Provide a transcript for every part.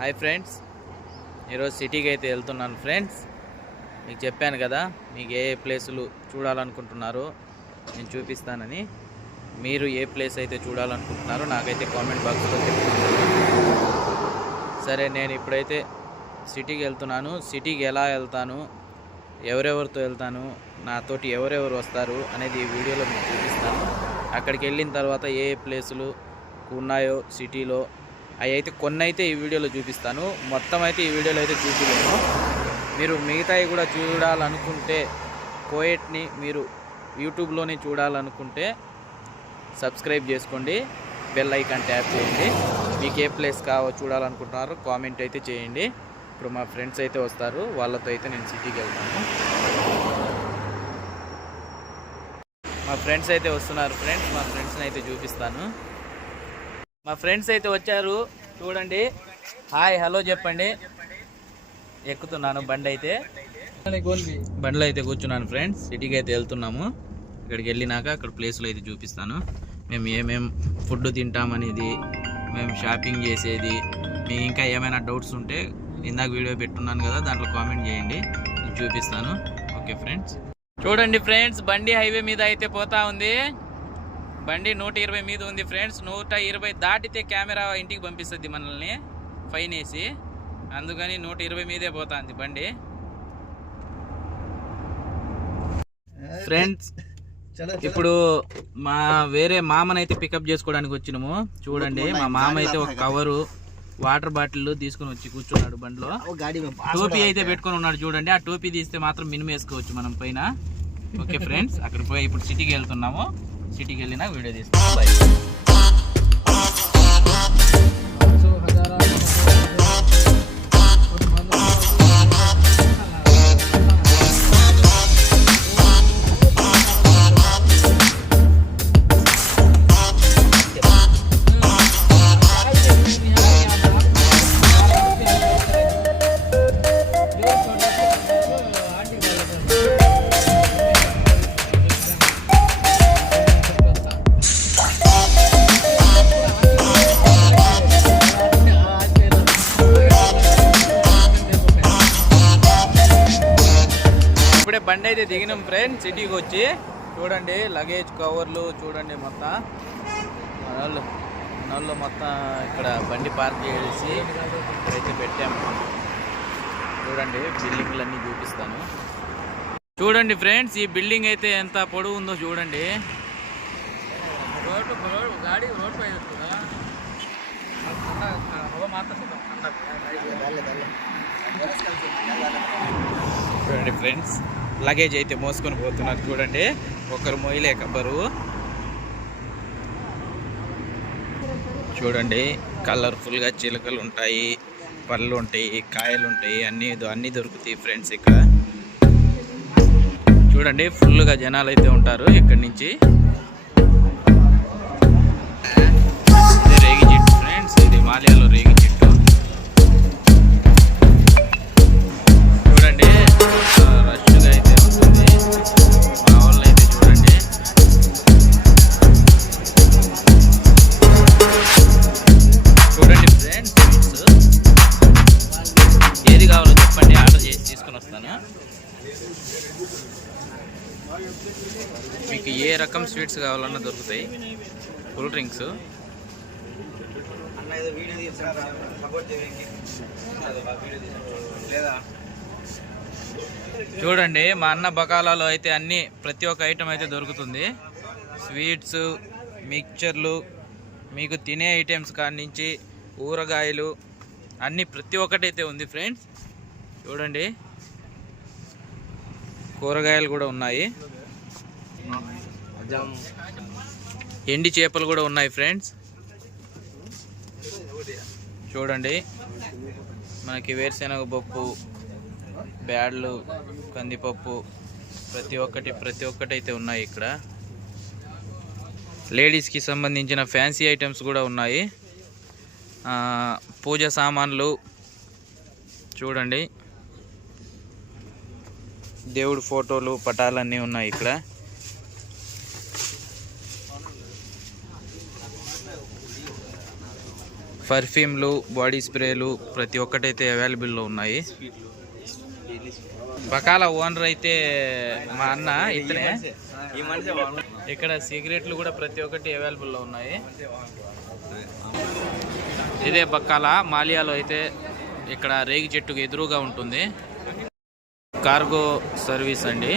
Hi friends, ఈరోజు సిటీకి అయితే వెళ్తున్నాను ఫ్రెండ్స్. మీకు చెప్పాను కదా, మీకు ఏ ప్లేసులు చూడాలనుకుంటున్నారో నేను చూపిస్తానని. మీరు ఏ ప్లేస్ అయితే చూడాలనుకుంటున్నారో నాకైతే కామెంట్ బాక్స్లో చెప్తున్నాను. సరే, నేను ఇప్పుడైతే సిటీకి వెళ్తున్నాను. సిటీకి ఎలా వెళ్తాను, ఎవరెవరితో వెళ్తాను, నాతోటి ఎవరెవరు వస్తారు అనేది ఈ వీడియోలో మీకు చూపిస్తాను. అక్కడికి వెళ్ళిన తర్వాత ఏ ప్లేసులు ఉన్నాయో సిటీలో అవి అయితే కొన్ని అయితే ఈ వీడియోలో చూపిస్తాను. మొత్తం అయితే ఈ వీడియోలో అయితే చూపించలేను. మీరు మిగతాయి కూడా చూడాలనుకుంటే, కోయట్ని మీరు యూట్యూబ్లోనే చూడాలనుకుంటే సబ్స్క్రైబ్ చేసుకోండి, బెల్ ఐకాన్ ట్యాప్ చేయండి. మీకు ఏ ప్లేస్ చూడాలనుకుంటున్నారో కామెంట్ అయితే చేయండి. ఇప్పుడు మా ఫ్రెండ్స్ అయితే వస్తారు, వాళ్ళతో అయితే నేను సిటీకి వెళ్తాను. మా ఫ్రెండ్స్ అయితే వస్తున్నారు ఫ్రెండ్స్. మా ఫ్రెండ్స్ని అయితే చూపిస్తాను. మా ఫ్రెండ్స్ అయితే వచ్చారు, చూడండి. హాయ్ హలో చెప్పండి. ఎక్కుతున్నాను బండి అయితే, బండిలో అయితే కూర్చున్నాను ఫ్రెండ్స్. సిటీకి అయితే వెళ్తున్నాము. ఇక్కడికి వెళ్ళినాక అక్కడ ప్లేస్లో అయితే చూపిస్తాను. మేము ఏమేం ఫుడ్ తింటామనేది, మేము షాపింగ్ చేసేది, మీకు ఇంకా ఏమైనా డౌట్స్ ఉంటే ఇందాక వీడియో పెట్టున్నాను కదా, దాంట్లో కామెంట్ చేయండి, నేను చూపిస్తాను. ఓకే ఫ్రెండ్స్, చూడండి ఫ్రెండ్స్, బండి హైవే మీద అయితే పోతా ఉంది. బండి 120 మీద ఉంది ఫ్రెండ్స్. 120 దాటితే కెమెరా ఇంటికి పంపిస్తుంది మనల్ని, ఫైన్ వేసి. అందుకని 120 మీదే పోతుంది బండి ఫ్రెండ్స్. ఇప్పుడు మా వేరే మామనైతే పికప్ చేసుకోవడానికి వచ్చినాము. చూడండి, మా మామ అయితే ఒక కవరు వాటర్ బాటిల్ తీసుకుని వచ్చి కూర్చున్నాడు బండిలో. టోపీ అయితే పెట్టుకొని ఉన్నాడు చూడండి. ఆ టోపీ తీస్తే మాత్రం మినిమం వేసుకోవచ్చు మనం పైన. ఓకే ఫ్రెండ్స్, అక్కడ పోయి ఇప్పుడు సిటీకి వెళ్తున్నాము. సిటీకి వెళ్ళినా వీడియో తీస్తాను. బాయ్. బండి అయితే దిగినాం ఫ్రెండ్స్. సిటీకి వచ్చి చూడండి, లగేజ్ కవర్లు చూడండి, మొత్తం నల్లు మొత్తం ఇక్కడ బండి పార్క్ చేసి ఇక్కడైతే పెట్టాము. చూడండి, బిల్డింగ్లన్నీ చూపిస్తాను. చూడండి ఫ్రెండ్స్, ఈ బిల్డింగ్ అయితే ఎంత పొడవు ఉందో చూడండి. చూడండి ఫ్రెండ్స్, లగేజ్ అయితే మోసుకొని పోతున్నారు చూడండి. ఒకరు మోయలేక బరువు. చూడండి, కలర్ఫుల్గా చిలుకలు ఉంటాయి, పళ్ళు ఉంటాయి, కాయలు ఉంటాయి, అన్నీ దొరుకుతాయి ఫ్రెండ్స్ ఇక్కడ. చూడండి, ఫుల్గా జనాలు అయితే ఉంటారు ఇక్కడి నుంచి. ఇది రేగి చెట్టు ఫ్రెండ్స్, ఇది మాలియాలో రేగి చెట్టు. చూడండి, రష్గా అయితే ఉంటుంది. మా వాళ్ళు అయితే చూడండి. చూడండి ఫ్రెండ్స్, ఏది కావాలో చెప్పండి, ఆర్డర్ చేసి తీసుకొని వస్తాను. మీకు ఏ రకం స్వీట్స్ కావాలన్నా దొరుకుతాయి. Cool drinks. చూడండి, మా అన్న బకాలాలో అయితే ప్రతి ఒక్క ఐటెం అయితే దొరుకుతుంది. స్వీట్స్, మిక్చర్లు, మీకు తినే ఐటమ్స్ కాడి నుంచి ఊరగాయలు ప్రతి ఒక్కటి అయితే ఉంది ఫ్రెండ్స్. చూడండి, కూరగాయలు కూడా ఉన్నాయి, ఎండి చేపలు కూడా ఉన్నాయి ఫ్రెండ్స్. చూడండి, మనకి వేరుశెనగ పప్పు, బ్యాడ్లు, కందిపప్పు ప్రతి ఒక్కటి అయితే ఉన్నాయి ఇక్కడ. లేడీస్కి సంబంధించిన ఫ్యాన్సీ ఐటమ్స్ కూడా ఉన్నాయి. పూజ సామాన్లు చూడండి, దేవుడి ఫోటోలు, పటాలన్నీ ఉన్నాయి ఇక్కడ. పర్ఫ్యూమ్లు, బాడీ స్ప్రేలు ప్రతి ఒక్కటైతే అవైలబుల్లో ఉన్నాయి. బకాల ఓనర్ అయితే మా అన్న ఇతనే. ఇక్కడ సిగరెట్లు కూడా ప్రతి ఒక్కటి అవైలబుల్లో ఉన్నాయి. ఇదే బకాల మాలియాలో అయితే ఇక్కడ రేగి చెట్టుకు ఎదురుగా ఉంటుంది. కార్గో సర్వీస్ అండి.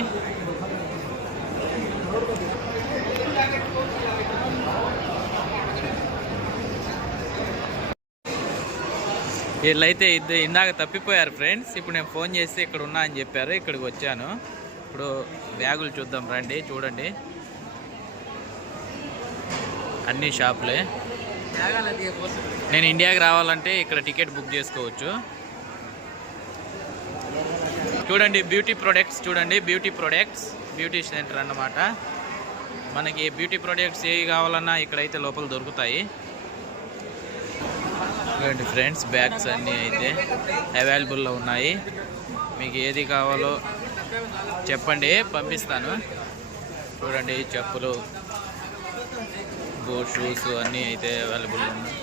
వీళ్ళైతే ఇందాక తప్పిపోయారు ఫ్రెండ్స్. ఇప్పుడు నేను ఫోన్ చేస్తే ఇక్కడ ఉన్నా అని చెప్పారు. ఇక్కడికి వచ్చాను. ఇప్పుడు బ్యాగులు చూద్దాం రండి. చూడండి, అన్ని షాపులే. నేను ఇండియాకి రావాలంటే ఇక్కడ టికెట్ బుక్ చేసుకోవచ్చు. చూడండి బ్యూటీ ప్రొడక్ట్స్, చూడండి బ్యూటీ సెంటర్ అన్నమాట. మనకి బ్యూటీ ప్రొడక్ట్స్ ఏవి కావాలన్నా ఇక్కడైతే లోపల దొరుకుతాయి. చూడండి ఫ్రెండ్స్, బ్యాగ్స్ అన్నీ అయితే అవైలబుల్లో ఉన్నాయి. మీకు ఏది కావాలో చెప్పండి, పంపిస్తాను. చూడండి చెప్పులు, బూట్, షూస్ అన్నీ అయితే అవైలబుల్ ఉన్నాయి.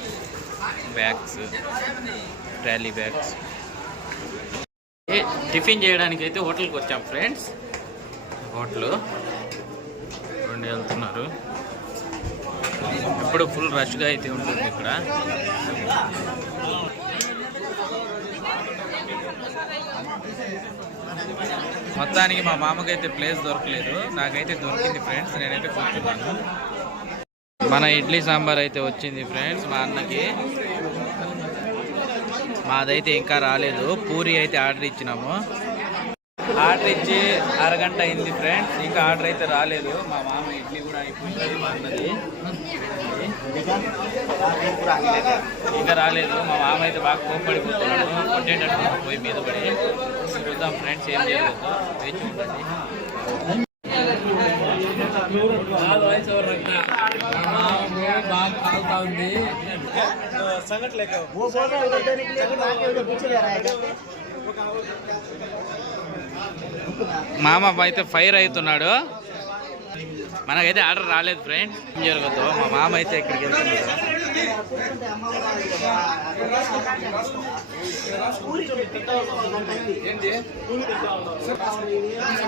Bags, trolley bags. టిఫిన్ చేయడానికి అయితే హోటల్కి వచ్చాం ఫ్రెండ్స్. హోటల్ రెండు వెళ్తున్నారు. ఇప్పుడు ఫుల్ రష్గా అయితే ఉంటుంది ఇక్కడ. మొత్తానికి మా మామకైతే ప్లేస్ దొరకలేదు, నాకైతే దొరికింది ఫ్రెండ్స్. నేనైతే కూర్చున్నాను. మన ఇడ్లీ సాంబార్ అయితే వచ్చింది ఫ్రెండ్స్ మా అన్నకి. మాదైతే ఇంకా రాలేదు. పూరి అయితే ఆర్డర్ ఇచ్చినాము. ఆర్డర్ ఇచ్చి అరగంట అయింది ఫ్రెండ్స్, ఇంకా ఆర్డర్ అయితే రాలేదు. మా మామ ఇడ్లీ కూడా అయిపోయింది, మా అన్నది ఇంకా రాలేదు. మా మామ అయితే బాగా కోప్పడిపోతున్నాడు, కొట్టేటట్టు పోయి మీద పడి. చూద్దాం ఫ్రెండ్స్ ఏం చేయలేదు, వేచి ఉండండి. మామ అయితే ఫైర్ అవుతున్నాడు. మనకైతే ఆర్డర్ రాలేదు ఫ్రెండ్స్, ఏం జరగదు. మా మామ అయితే ఇక్కడికి వెళ్తున్నాడు.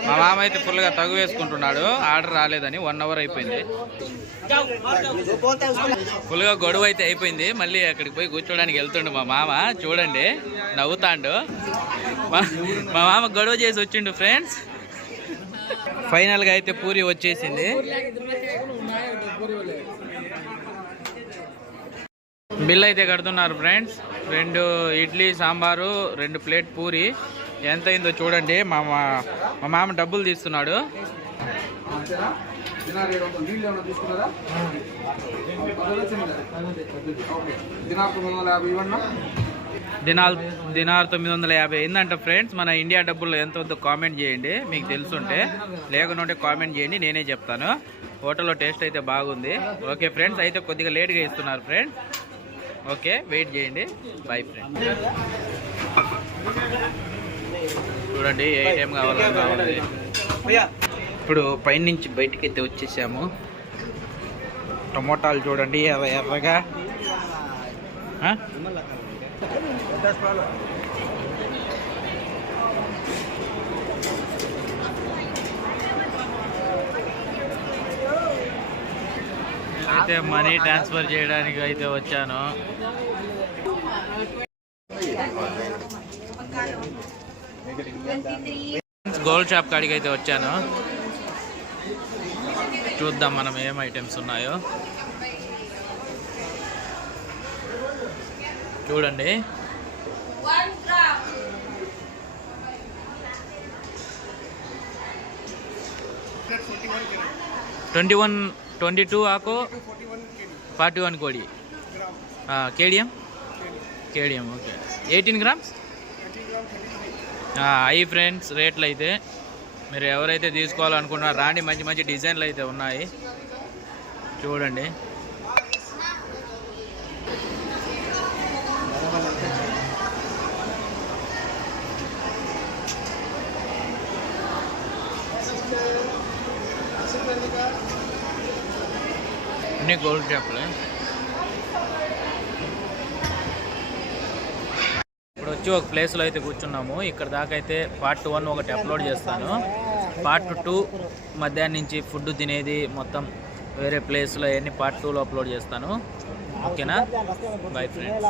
మా మామ అయితే ఫుల్గా తగు వేసుకుంటున్నాడు. ఆర్డర్ రాలేదని 1 అవర్ అయిపోయింది. ఫుల్గా గొడవ అయితే అయిపోయింది. మళ్ళీ అక్కడికి పోయి కూర్చోడానికి వెళ్తుండు మా మామ. చూడండి నవ్వుతాండు. మా మామ గొడవ చేసి వచ్చిండు ఫ్రెండ్స్. ఫైనల్గా అయితే పూరి వచ్చేసింది. బిల్ అయితే కడుతున్నారు ఫ్రెండ్స్. 2 ఇడ్లీ సాంబారు, 2 ప్లేట్ పూరి. ఎంత అయిందో చూడండి. మా మామ డబ్బులు తీస్తున్నాడు. దినార్ 950 అయిందంట ఫ్రెండ్స్. మన ఇండియా డబ్బుల్లో ఎంత వద్దో కామెంట్ చేయండి, మీకు తెలుసుంటే. లేకుంటే కామెంట్ చేయండి, నేనే చెప్తాను. హోటల్లో టేస్ట్ అయితే బాగుంది. ఓకే ఫ్రెండ్స్, అయితే కొద్దిగా లేట్గా ఇస్తున్నారు ఫ్రెండ్స్. ఓకే, వెయిట్ చేయండి. Bye friends. చూడండి ఏ టైం కావాలి. ఇప్పుడు పైనుంచి బయటికి అయితే వచ్చేసాము. టమోటాలు చూడండి ఎర్రగా. అయితే మనీ ట్రాన్స్ఫర్ చేయడానికి అయితే వచ్చాను. గోల్డ్ షాప్ కాడికి అయితే వచ్చాను. చూద్దాం మనం ఏం ఐటమ్స్ ఉన్నాయో. చూడండి $21, $22 ఆకు, 41 కోడి. KDM okay. 18 గ్రామ్స్. అవి ఫ్రెండ్స్ రేట్లు అయితే. మీరు ఎవరైతే తీసుకోవాలనుకుంటున్నారో రాండి, మంచి మంచి డిజైన్లు అయితే ఉన్నాయి. చూడండి అన్ని గోల్డ్ షాపులే. వచ్చి ఒక ప్లేస్లో అయితే కూర్చున్నాము. ఇక్కడ దాకా అయితే పార్ట్ 1 ఒకటి అప్లోడ్ చేస్తాను. పార్ట్ 2 మధ్యాహ్నం నుంచి ఫుడ్ తినేది మొత్తం వేరే ప్లేస్లో అవన్నీ పార్ట్ 2లో అప్లోడ్ చేస్తాను. ఓకేనా? Bye friends.